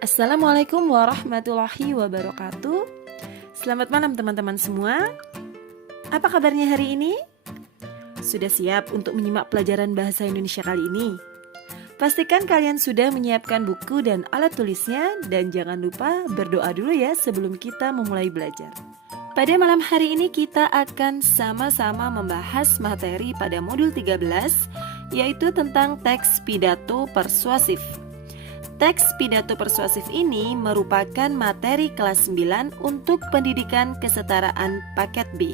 Assalamualaikum warahmatullahi wabarakatuh. Selamat malam teman-teman semua. Apa kabarnya hari ini? Sudah siap untuk menyimak pelajaran bahasa Indonesia kali ini? Pastikan kalian sudah menyiapkan buku dan alat tulisnya, dan jangan lupa berdoa dulu ya sebelum kita memulai belajar. Pada malam hari ini kita akan sama-sama membahas materi pada modul 13, yaitu tentang teks pidato persuasif. Teks pidato persuasif ini merupakan materi kelas 9 untuk pendidikan kesetaraan paket B.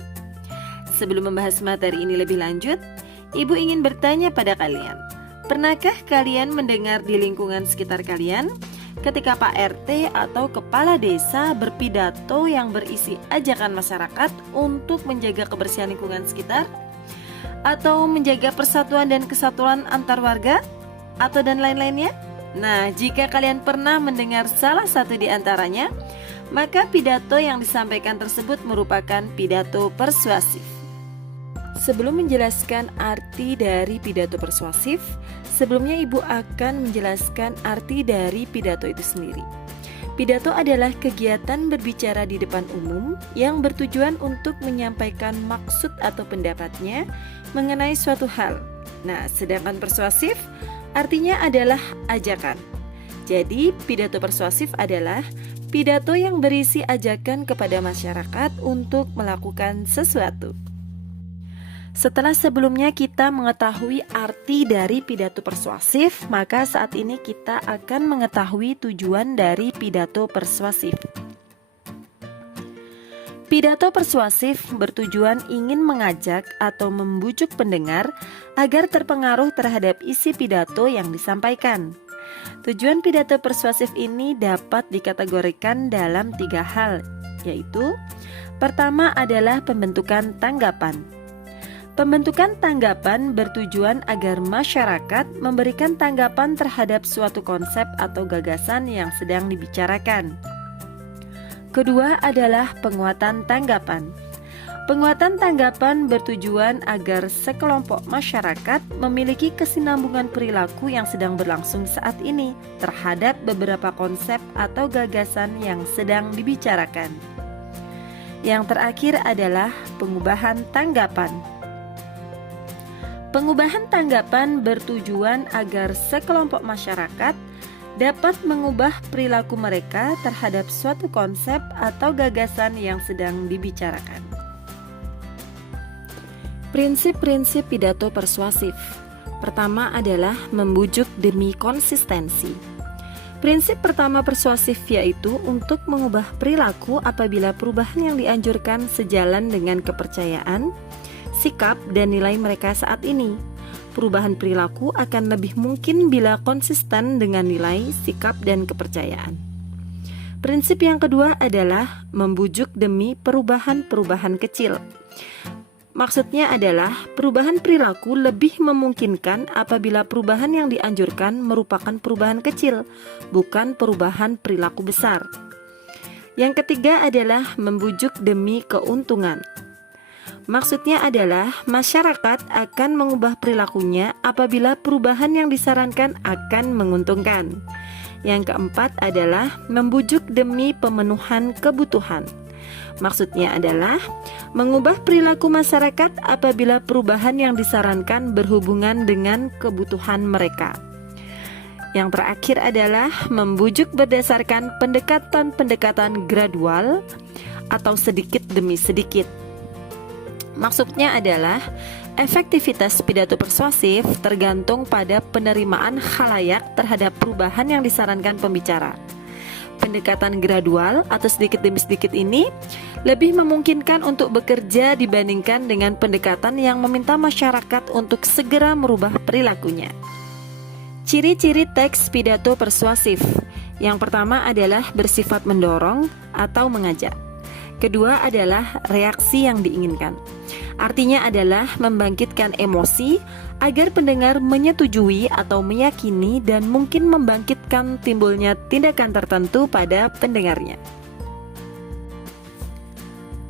Sebelum membahas materi ini lebih lanjut, Ibu ingin bertanya pada kalian, pernahkah kalian mendengar di lingkungan sekitar kalian ketika Pak RT atau Kepala Desa berpidato yang berisi ajakan masyarakat untuk menjaga kebersihan lingkungan sekitar? Atau menjaga persatuan dan kesatuan antar warga? Atau dan lain-lainnya? Nah, jika kalian pernah mendengar salah satu di antaranya, maka pidato yang disampaikan tersebut merupakan pidato persuasif. Sebelum menjelaskan arti dari pidato persuasif, sebelumnya Ibu akan menjelaskan arti dari pidato itu sendiri. Pidato adalah kegiatan berbicara di depan umum yang bertujuan untuk menyampaikan maksud atau pendapatnya mengenai suatu hal. Nah, sedangkan persuasif artinya adalah ajakan. Jadi, pidato persuasif adalah pidato yang berisi ajakan kepada masyarakat untuk melakukan sesuatu. Setelah sebelumnya kita mengetahui arti dari pidato persuasif, maka saat ini kita akan mengetahui tujuan dari pidato persuasif. Pidato persuasif bertujuan ingin mengajak atau membujuk pendengar agar terpengaruh terhadap isi pidato yang disampaikan. Tujuan pidato persuasif ini dapat dikategorikan dalam 3 hal, yaitu pertama adalah pembentukan tanggapan. Pembentukan tanggapan bertujuan agar masyarakat memberikan tanggapan terhadap suatu konsep atau gagasan yang sedang dibicarakan. Kedua adalah penguatan tanggapan. Penguatan tanggapan bertujuan agar sekelompok masyarakat memiliki kesinambungan perilaku yang sedang berlangsung saat ini terhadap beberapa konsep atau gagasan yang sedang dibicarakan. Yang terakhir adalah pengubahan tanggapan. Pengubahan tanggapan bertujuan agar sekelompok masyarakat dapat mengubah perilaku mereka terhadap suatu konsep atau gagasan yang sedang dibicarakan. Prinsip-prinsip pidato persuasif. Pertama adalah membujuk demi konsistensi. Prinsip pertama persuasif yaitu untuk mengubah perilaku apabila perubahan yang dianjurkan sejalan dengan kepercayaan, sikap, dan nilai mereka saat ini. Perubahan perilaku akan lebih mungkin bila konsisten dengan nilai, sikap, dan kepercayaan. Prinsip yang kedua adalah membujuk demi perubahan-perubahan kecil. Maksudnya adalah perubahan perilaku lebih memungkinkan apabila perubahan yang dianjurkan merupakan perubahan kecil, bukan perubahan perilaku besar. Yang ketiga adalah membujuk demi keuntungan. Maksudnya adalah masyarakat akan mengubah perilakunya apabila perubahan yang disarankan akan menguntungkan. Yang keempat adalah membujuk demi pemenuhan kebutuhan. Maksudnya adalah mengubah perilaku masyarakat apabila perubahan yang disarankan berhubungan dengan kebutuhan mereka. Yang terakhir adalah membujuk berdasarkan pendekatan-pendekatan gradual atau sedikit demi sedikit. Maksudnya adalah efektivitas pidato persuasif tergantung pada penerimaan khalayak terhadap perubahan yang disarankan pembicara. Pendekatan gradual atau sedikit demi sedikit ini lebih memungkinkan untuk bekerja dibandingkan dengan pendekatan yang meminta masyarakat untuk segera merubah perilakunya. Ciri-ciri teks pidato persuasif. Yang pertama adalah bersifat mendorong atau mengajak. Kedua adalah reaksi yang diinginkan. Artinya adalah membangkitkan emosi agar pendengar menyetujui atau meyakini dan mungkin membangkitkan timbulnya tindakan tertentu pada pendengarnya.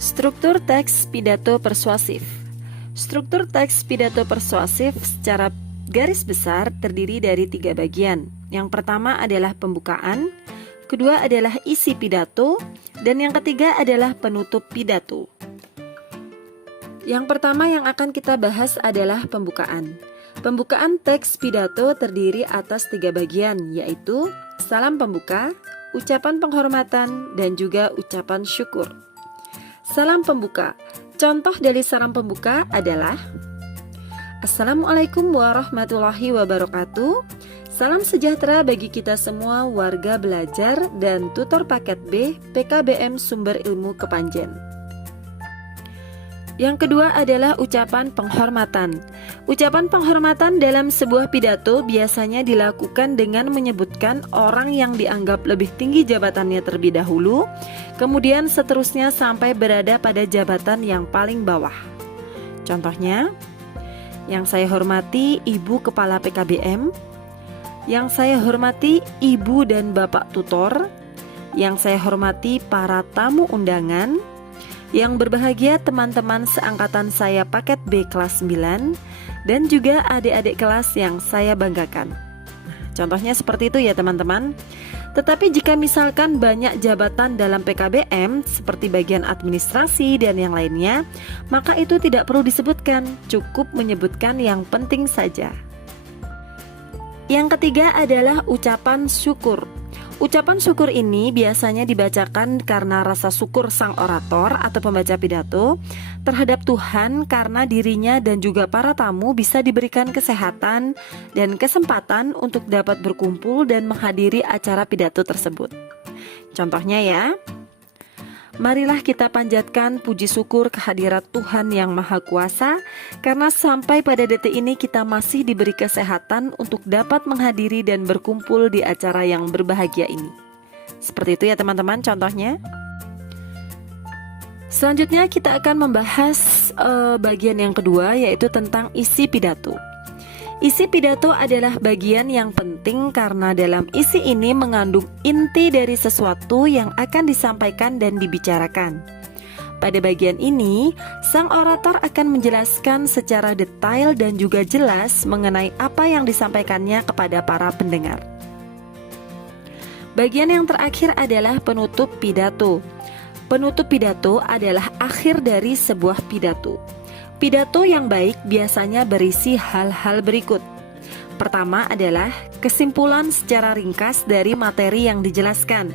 Struktur teks pidato persuasif. Struktur teks pidato persuasif secara garis besar terdiri dari 3 bagian. Yang pertama adalah pembukaan, kedua adalah isi pidato, dan yang ketiga adalah penutup pidato. Yang pertama yang akan kita bahas adalah pembukaan. Pembukaan teks pidato terdiri atas 3 bagian, yaitu salam pembuka, ucapan penghormatan, dan juga ucapan syukur. Salam pembuka. Contoh dari salam pembuka adalah Assalamualaikum warahmatullahi wabarakatuh. Salam sejahtera bagi kita semua warga belajar dan tutor paket B PKBM Sumber Ilmu Kepanjen. Yang kedua adalah ucapan penghormatan. Ucapan penghormatan dalam sebuah pidato biasanya dilakukan dengan menyebutkan orang yang dianggap lebih tinggi jabatannya terlebih dahulu, kemudian seterusnya sampai berada pada jabatan yang paling bawah. Contohnya, yang saya hormati Ibu Kepala PKBM, yang saya hormati Ibu dan Bapak Tutor, yang saya hormati para tamu undangan, yang berbahagia teman-teman seangkatan saya paket B kelas 9, dan juga adik-adik kelas yang saya banggakan. Contohnya seperti itu ya teman-teman. Tetapi jika misalkan banyak jabatan dalam PKBM seperti bagian administrasi dan yang lainnya, maka itu tidak perlu disebutkan, cukup menyebutkan yang penting saja. Yang ketiga adalah ucapan syukur. Ucapan syukur ini biasanya dibacakan karena rasa syukur sang orator atau pembaca pidato terhadap Tuhan karena dirinya dan juga para tamu bisa diberikan kesehatan dan kesempatan untuk dapat berkumpul dan menghadiri acara pidato tersebut. Contohnya ya, marilah kita panjatkan puji syukur kehadirat Tuhan yang Maha Kuasa karena sampai pada detik ini kita masih diberi kesehatan untuk dapat menghadiri dan berkumpul di acara yang berbahagia ini. Seperti itu ya teman-teman contohnya. Selanjutnya kita akan membahas bagian yang kedua, yaitu tentang isi pidato. Isi pidato adalah bagian yang penting karena dalam isi ini mengandung inti dari sesuatu yang akan disampaikan dan dibicarakan. Pada bagian ini, sang orator akan menjelaskan secara detail dan juga jelas mengenai apa yang disampaikannya kepada para pendengar. Bagian yang terakhir adalah penutup pidato. Penutup pidato adalah akhir dari sebuah pidato. Pidato yang baik biasanya berisi hal-hal berikut. Pertama adalah kesimpulan secara ringkas dari materi yang dijelaskan.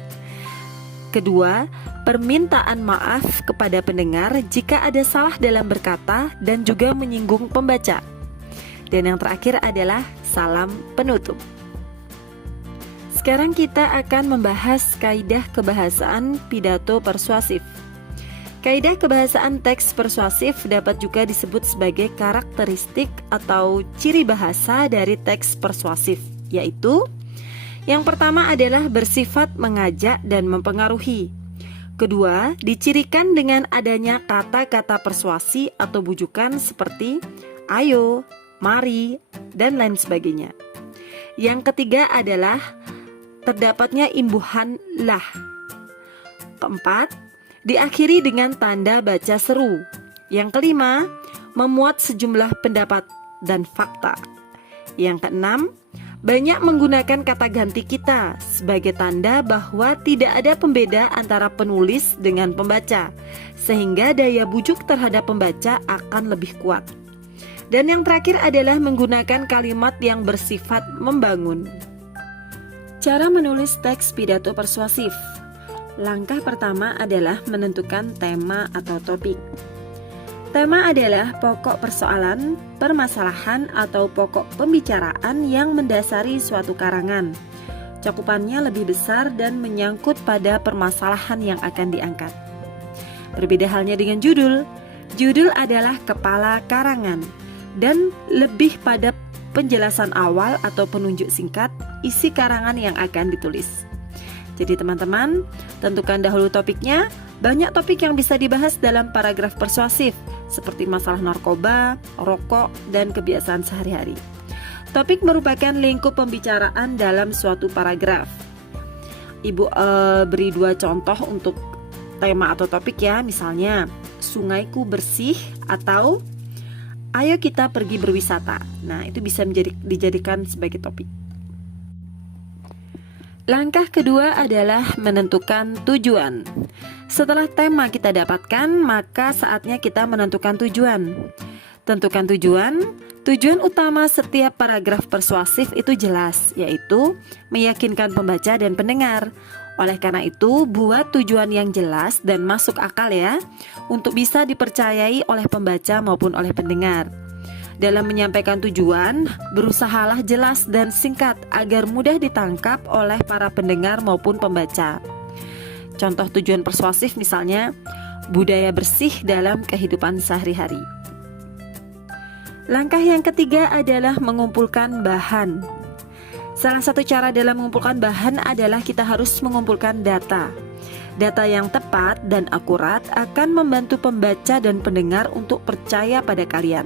Kedua, permintaan maaf kepada pendengar jika ada salah dalam berkata dan juga menyinggung pembaca. Dan yang terakhir adalah salam penutup. Sekarang kita akan membahas kaidah kebahasaan pidato persuasif. Kaidah kebahasaan teks persuasif dapat juga disebut sebagai karakteristik atau ciri bahasa dari teks persuasif, yaitu yang pertama adalah bersifat mengajak dan mempengaruhi. Kedua, dicirikan dengan adanya kata-kata persuasi atau bujukan seperti ayo, mari, dan lain sebagainya. Yang ketiga adalah terdapatnya imbuhan lah. Keempat, diakhiri dengan tanda baca seru. Yang kelima, memuat sejumlah pendapat dan fakta. Yang keenam, banyak menggunakan kata ganti kita sebagai tanda bahwa tidak ada pembeda antara penulis dengan pembaca, sehingga daya bujuk terhadap pembaca akan lebih kuat. Dan yang terakhir adalah menggunakan kalimat yang bersifat membangun. Cara menulis teks pidato persuasif. Langkah pertama adalah menentukan tema atau topik. Tema adalah pokok persoalan, permasalahan, atau pokok pembicaraan yang mendasari suatu karangan. Cakupannya lebih besar dan menyangkut pada permasalahan yang akan diangkat. Berbeda halnya dengan judul. Judul adalah kepala karangan dan lebih pada penjelasan awal atau penunjuk singkat isi karangan yang akan ditulis. Jadi teman-teman, tentukan dahulu topiknya. Banyak topik yang bisa dibahas dalam paragraf persuasif, seperti masalah narkoba, rokok, dan kebiasaan sehari-hari. Topik merupakan lingkup pembicaraan dalam suatu paragraf. Ibu beri 2 contoh untuk tema atau topik ya, misalnya sungaiku bersih atau ayo kita pergi berwisata. Nah, itu bisa dijadikan sebagai topik. Langkah kedua adalah menentukan tujuan. Setelah tema kita dapatkan, maka saatnya kita menentukan tujuan. Tentukan tujuan. Tujuan utama setiap paragraf persuasif itu jelas, yaitu meyakinkan pembaca dan pendengar. Oleh karena itu, buat tujuan yang jelas dan masuk akal ya, untuk bisa dipercayai oleh pembaca maupun oleh pendengar. Dalam menyampaikan tujuan, berusahalah jelas dan singkat agar mudah ditangkap oleh para pendengar maupun pembaca. Contoh tujuan persuasif misalnya, budaya bersih dalam kehidupan sehari-hari. Langkah yang ketiga adalah mengumpulkan bahan. Salah satu cara dalam mengumpulkan bahan adalah kita harus mengumpulkan data. Data yang tepat dan akurat akan membantu pembaca dan pendengar untuk percaya pada kalian.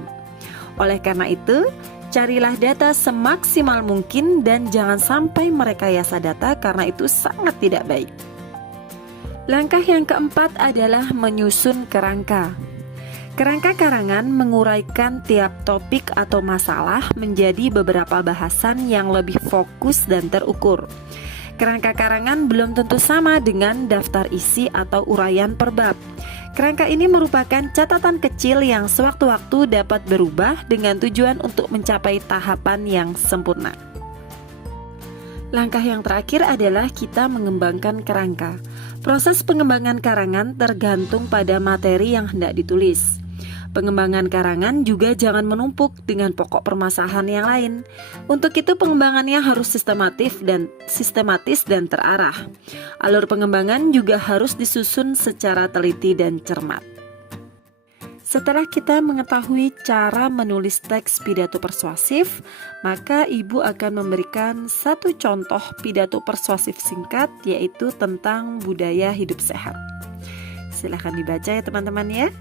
Oleh karena itu, carilah data semaksimal mungkin dan jangan sampai merekayasa data karena itu sangat tidak baik. Langkah yang keempat adalah menyusun kerangka. Kerangka karangan menguraikan tiap topik atau masalah menjadi beberapa bahasan yang lebih fokus dan terukur. Kerangka karangan belum tentu sama dengan daftar isi atau uraian per bab. Kerangka ini merupakan catatan kecil yang sewaktu-waktu dapat berubah dengan tujuan untuk mencapai tahapan yang sempurna. Langkah yang terakhir adalah kita mengembangkan kerangka. Proses pengembangan karangan tergantung pada materi yang hendak ditulis. Pengembangan karangan juga jangan menumpuk dengan pokok permasalahan yang lain. Untuk itu pengembangannya harus sistematis dan terarah. Alur pengembangan juga harus disusun secara teliti dan cermat. Setelah kita mengetahui cara menulis teks pidato persuasif, maka Ibu akan memberikan satu contoh pidato persuasif singkat, yaitu tentang budaya hidup sehat. Silahkan dibaca ya teman-teman ya.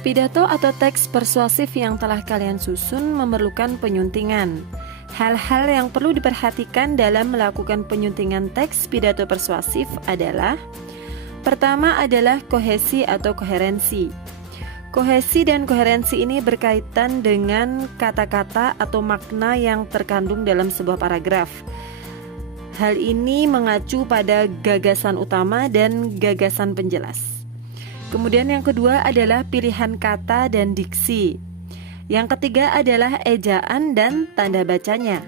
Pidato atau teks persuasif yang telah kalian susun memerlukan penyuntingan. Hal-hal yang perlu diperhatikan dalam melakukan penyuntingan teks pidato persuasif adalah: pertama adalah kohesi atau koherensi. Kohesi dan koherensi ini berkaitan dengan kata-kata atau makna yang terkandung dalam sebuah paragraf. Hal ini mengacu pada gagasan utama dan gagasan penjelas. Kemudian yang kedua adalah pilihan kata dan diksi. Yang ketiga adalah ejaan dan tanda bacanya.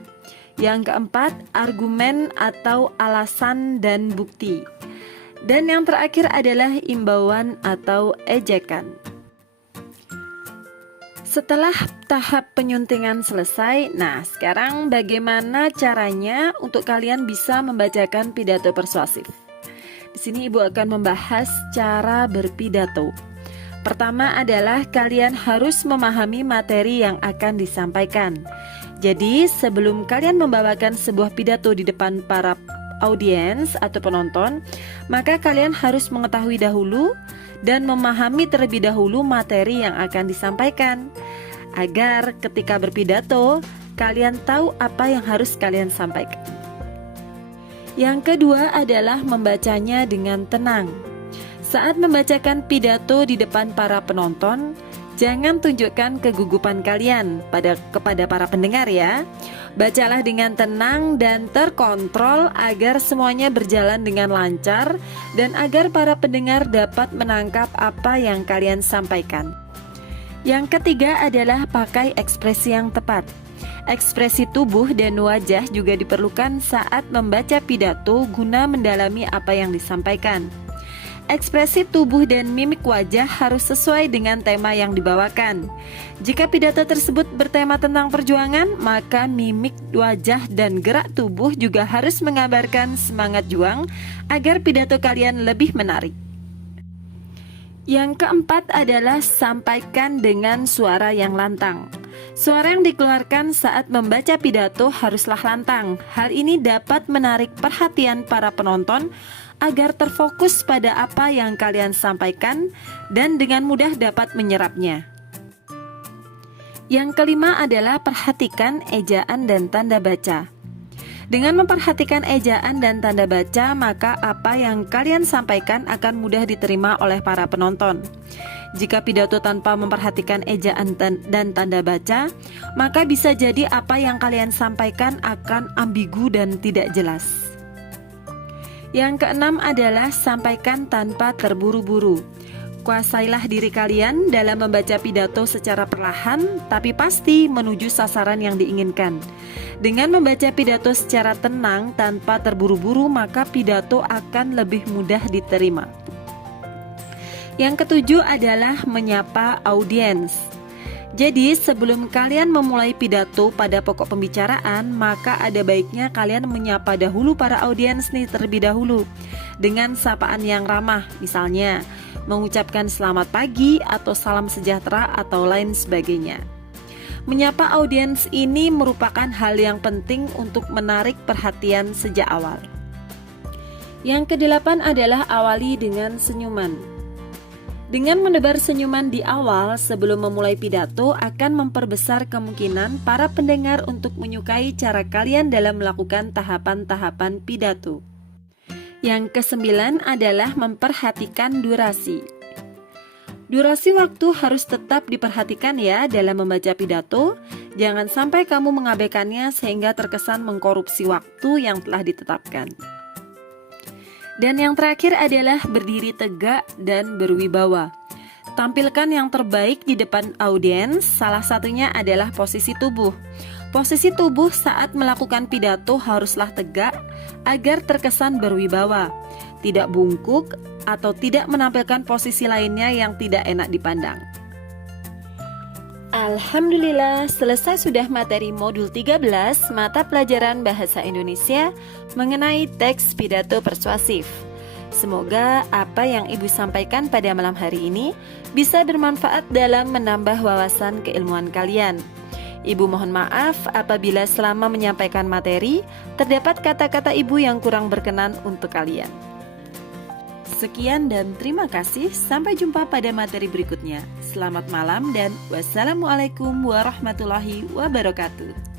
Yang keempat, argumen atau alasan dan bukti. Dan yang terakhir adalah imbauan atau ejekan. Setelah tahap penyuntingan selesai, nah sekarang bagaimana caranya untuk kalian bisa membacakan pidato persuasif? Di sini Ibu akan membahas cara berpidato. Pertama adalah kalian harus memahami materi yang akan disampaikan. Jadi sebelum kalian membawakan sebuah pidato di depan para audiens atau penonton, maka kalian harus mengetahui dahulu dan memahami terlebih dahulu materi yang akan disampaikan, agar ketika berpidato kalian tahu apa yang harus kalian sampaikan. Yang kedua adalah membacanya dengan tenang. Saat membacakan pidato di depan para penonton, jangan tunjukkan kegugupan kalian kepada para pendengar ya. Bacalah dengan tenang dan terkontrol agar semuanya berjalan dengan lancar dan agar para pendengar dapat menangkap apa yang kalian sampaikan. Yang ketiga adalah pakai ekspresi yang tepat. Ekspresi tubuh dan wajah juga diperlukan saat membaca pidato guna mendalami apa yang disampaikan. Ekspresi tubuh dan mimik wajah harus sesuai dengan tema yang dibawakan. Jika pidato tersebut bertema tentang perjuangan, maka mimik wajah dan gerak tubuh juga harus menggambarkan semangat juang agar pidato kalian lebih menarik. Yang keempat adalah sampaikan dengan suara yang lantang. Suara yang dikeluarkan saat membaca pidato haruslah lantang. Hal ini dapat menarik perhatian para penonton agar terfokus pada apa yang kalian sampaikan dan dengan mudah dapat menyerapnya. Yang kelima adalah perhatikan ejaan dan tanda baca. Dengan memperhatikan ejaan dan tanda baca, maka apa yang kalian sampaikan akan mudah diterima oleh para penonton. Jika pidato tanpa memperhatikan ejaan dan tanda baca, maka bisa jadi apa yang kalian sampaikan akan ambigu dan tidak jelas. Yang keenam adalah sampaikan tanpa terburu-buru. Kuasailah diri kalian dalam membaca pidato secara perlahan, tapi pasti menuju sasaran yang diinginkan. Dengan membaca pidato secara tenang tanpa terburu-buru, maka pidato akan lebih mudah diterima. Yang ketujuh adalah menyapa audiens. Jadi sebelum kalian memulai pidato pada pokok pembicaraan, maka ada baiknya kalian menyapa dahulu para audiens nih terlebih dahulu dengan sapaan yang ramah, misalnya mengucapkan selamat pagi atau salam sejahtera atau lain sebagainya. Menyapa audiens ini merupakan hal yang penting untuk menarik perhatian sejak awal. Yang kedelapan adalah awali dengan senyuman. Dengan menebar senyuman di awal sebelum memulai pidato akan memperbesar kemungkinan para pendengar untuk menyukai cara kalian dalam melakukan tahapan-tahapan pidato. Yang kesembilan adalah memperhatikan durasi. Durasi waktu harus tetap diperhatikan ya dalam membaca pidato. Jangan sampai kamu mengabaikannya sehingga terkesan mengkorupsi waktu yang telah ditetapkan. Dan yang terakhir adalah berdiri tegak dan berwibawa. Tampilkan yang terbaik di depan audiens, salah satunya adalah posisi tubuh. Posisi tubuh saat melakukan pidato haruslah tegak agar terkesan berwibawa, tidak bungkuk atau tidak menampilkan posisi lainnya yang tidak enak dipandang. Alhamdulillah, selesai sudah materi modul 13 mata pelajaran Bahasa Indonesia mengenai teks pidato persuasif. Semoga apa yang Ibu sampaikan pada malam hari ini bisa bermanfaat dalam menambah wawasan keilmuan kalian. Ibu mohon maaf apabila selama menyampaikan materi terdapat kata-kata Ibu yang kurang berkenan untuk kalian. Sekian dan terima kasih. Sampai jumpa pada materi berikutnya. Selamat malam dan wassalamualaikum warahmatullahi wabarakatuh.